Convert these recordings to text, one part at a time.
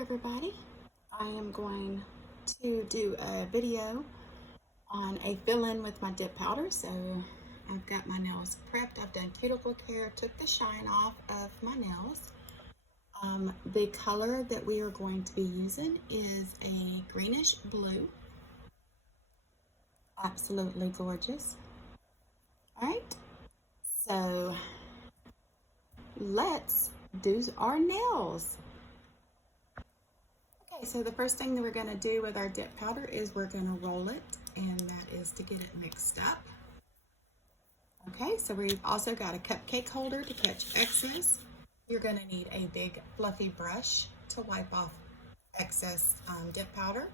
everybody. I am going to do a video on a fill-in with my dip powder. So I've got my nails prepped. I've done cuticle care, took the shine off of my nails. The color that we are going to be using is a greenish blue. Absolutely gorgeous. All right, so let's do our nails. Okay, so the first thing that we're going to do with our dip powder is we're going to roll it, and that is to get it mixed up. Okay, so we've also got a cupcake holder to catch excess. You're going to need a big fluffy brush to wipe off excess dip powder,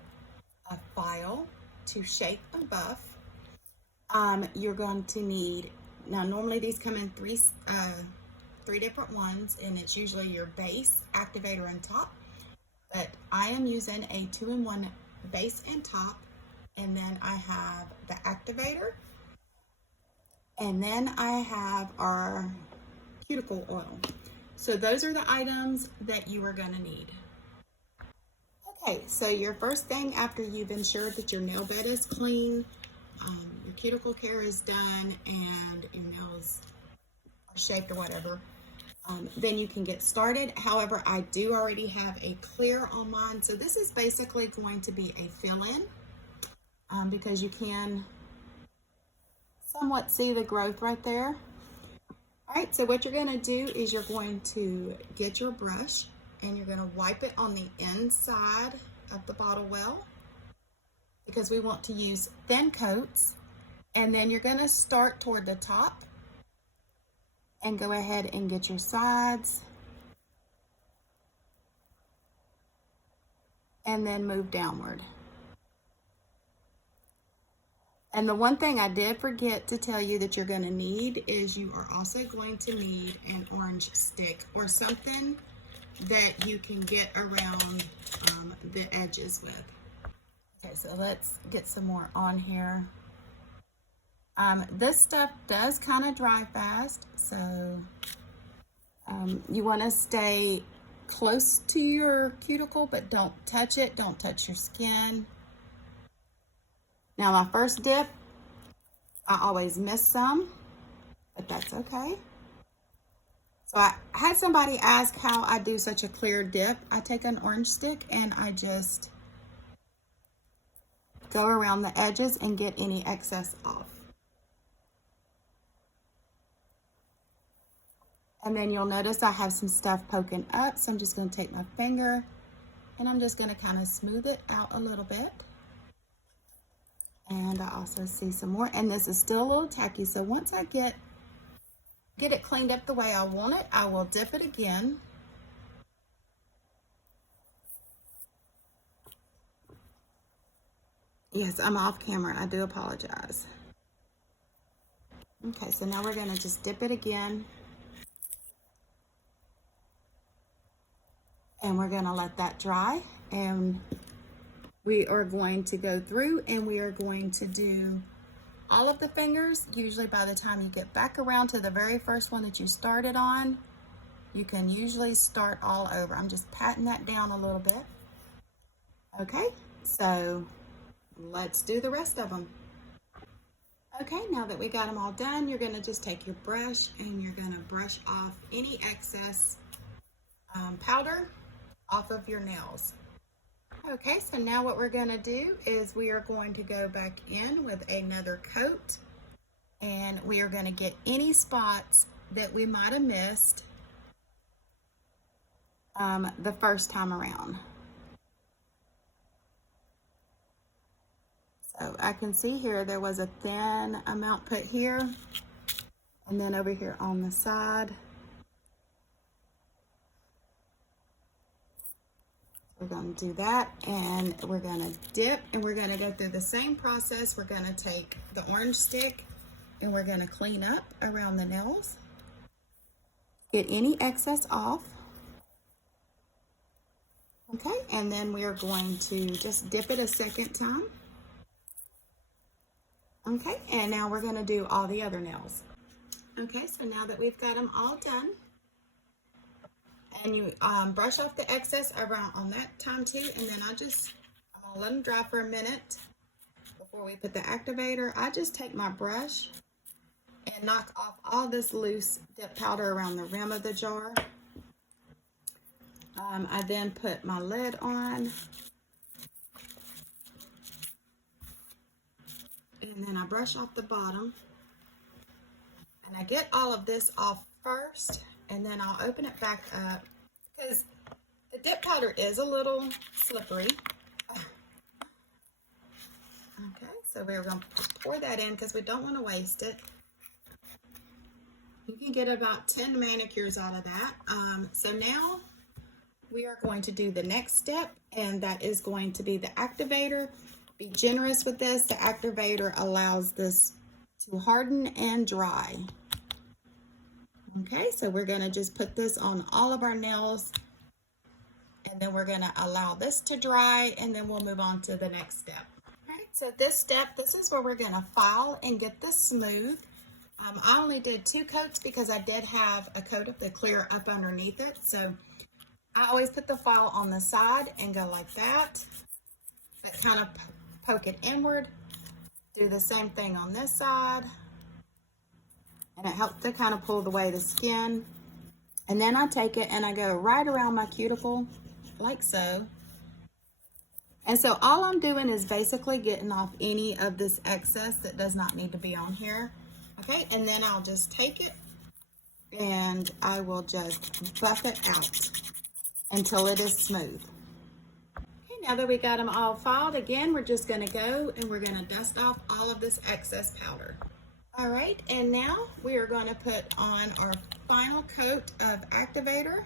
a file to shake and buff. You're going to need, now normally these come in three different ones, and it's usually your base, activator, and top. But I am using a 2-in-1 base and top, and then I have the activator, and then I have our cuticle oil. So those are the items that you are going to need. Okay, so your first thing after you've ensured that your nail bed is clean, your cuticle care is done, and your nails are shaped or whatever, then you can get started. However, I do already have a clear on mine. So this is basically going to be a fill-in because you can somewhat see the growth right there. All right, so what you're going to do is you're going to get your brush and you're going to wipe it on the inside of the bottle well because we want to use thin coats. And then you're going to start toward the top and go ahead and get your sides and then move downward. And the one thing I did forget to tell you that you're going to need is you are also going to need an orange stick or something that you can get around the edges with. Okay, so let's get some more on here. This stuff does kind of dry fast, so you want to stay close to your cuticle, but don't touch it. Don't touch your skin. Now, my first dip, I always miss some, but that's okay. So I had somebody ask how I do such a clear dip. I take an orange stick and I just go around the edges and get any excess off. And then you'll notice I have some stuff poking up, so I'm just going to take my finger and I'm just going to kind of smooth it out a little bit. And I also see some more, and this is still a little tacky, so once I get it cleaned up the way I want it, I will dip it again. Yes, I'm off camera. I do apologize. Okay, so now we're going to just dip it again. And we're going to let that dry. And we are going to go through and we are going to do all of the fingers. Usually by the time you get back around to the very first one that you started on, you can usually start all over. I'm just patting that down a little bit. Okay, so let's do the rest of them. Okay, now that we got them all done, you're going to just take your brush and you're going to brush off any excess powder off of your nails. Okay, so now what we're going to do is we are going to go back in with another coat, and we are going to get any spots that we might have missed the first time around. So I can see here there was a thin amount put here, and then over here on the side. We're going to do that, and we're going to dip, and we're going to go through the same process. We're going to take the orange stick, and we're going to clean up around the nails. Get any excess off. Okay, and then we are going to just dip it a second time. Okay, and now we're going to do all the other nails. Okay, so now that we've got them all done, And you brush off the excess around on that time too. And then I'm gonna let them dry for a minute before we put the activator. I just take my brush and knock off all this loose dip powder around the rim of the jar. I then put my lid on. And then I brush off the bottom. And I get all of this off first, and then I'll open it back up because the dip powder is a little slippery. Okay, so we're going to pour that in because we don't want to waste it. You can get about 10 manicures out of that. So now we are going to do the next step, and that is going to be the activator. Be generous with this. The activator allows this to harden and dry. Okay, so we're going to just put this on all of our nails, and then we're going to allow this to dry, and then we'll move on to the next step. All right, so this is where we're going to file and get this smooth. I only did 2 coats because I did have a coat of the clear up underneath it. So I always put the file on the side and go like that, but kind of poke it inward. Do the same thing on this side. And it helps to kind of pull away the skin. And then I take it and I go right around my cuticle, like so. And so all I'm doing is basically getting off any of this excess that does not need to be on here. Okay, and then I'll just take it and I will just buff it out until it is smooth. Okay, now that we got them all filed, again, we're just gonna go and we're gonna dust off all of this excess powder. All right, and now we are going to put on our final coat of activator.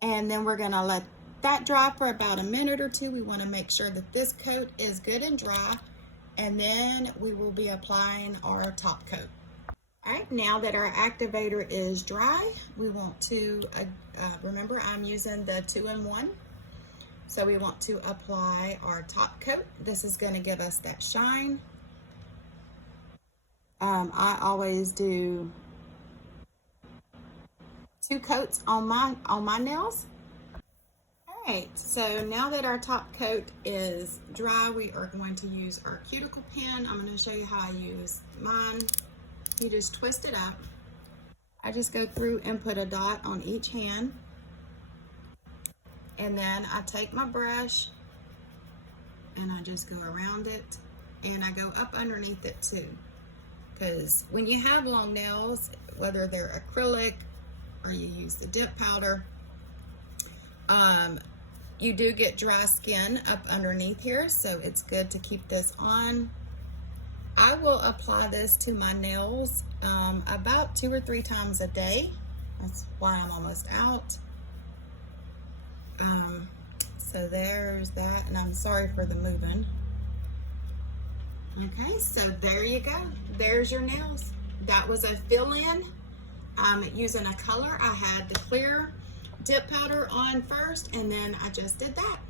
And then we're going to let that dry for about a minute or 2. We want to make sure that this coat is good and dry. And then we will be applying our top coat. All right, now that our activator is dry, we want to, remember I'm using the 2-in-1. So we want to apply our top coat. This is going to give us that shine. I always do 2 coats on my nails. All right, so now that our top coat is dry, we are going to use our cuticle pen. I'm going to show you how I use mine. You just twist it up. I just go through and put a dot on each hand. And then I take my brush and I just go around it, and I go up underneath it too. Because when you have long nails, whether they're acrylic or you use the dip powder, you do get dry skin up underneath here, so it's good to keep this on. I will apply this to my nails about 2 or 3 times a day. That's why I'm almost out. So there's that, and I'm sorry for the moving. Okay, so there you go. There's your nails. That was a fill-in using a color. I had the clear dip powder on first, and then I just did that.